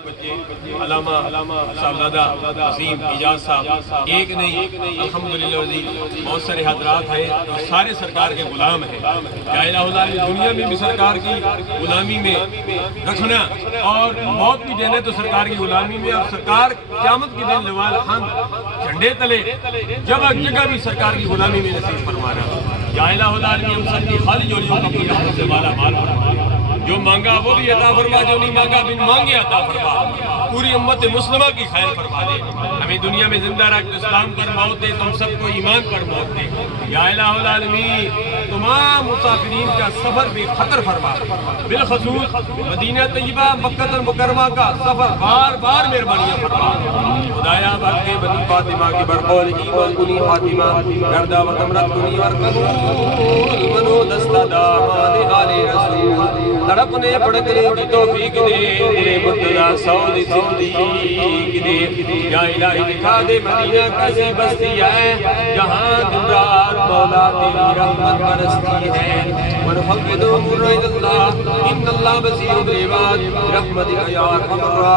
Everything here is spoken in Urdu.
علامہ صاحبزادہ عظیم اعجاز صاحب ایک نہیں الحمدللہ جی بہت سارے حضرات ہیں جو سارے سرکار کے غلام ہیں. یا الہ العالمین دنیا میں بھی سرکار کی غلامی میں رکھنا اور موت بھی دینا تو سرکار کی غلامی میں، اور سرکار قیامت کے دن لوال حمد جھنڈے تلے جگہ بھی سرکار کی غلامی میں نصیب فرمانا. یا الہ العالمین ہم سب کی خالی جوڑیوں کا اپنی رحمت سے مالا مال فرما، جو مانگا وہ بھی عطا فرما، جو نہیں مانگا بن مانگے عطا فرما. پوری امت مسلمہ کی خیر فرما دے، ہمیں دنیا میں زندہ رکھ، اسلام پر موت دے، تم سب کو ایمان پر موت دے. یا الہ العالمین تمام مسافرین کا سفر بے خطر فرما، بالخصوص مدینہ طیبہ مکہ المکرمہ کا سفر بار بار مہربانیاں فرما. خدایا بھر کے بنی فاطمہ کی برقول ایمان کنی فاطمہ گردہ و تمرت کنی ورقبول منو دستہ دامان آل رسول تڑپنے پڑکنے کی توفیق دے، تیرے مددہ سعود صدیق دے. یا الہی دکھا دے مدینہ کیسی بستی ہے جہاں دن رات مولا تیری رحمت برستی ہے. ونفقدوا الى اللہ ان اللہ بصیر بالعباد برحمتک یا ارحم الراحمین.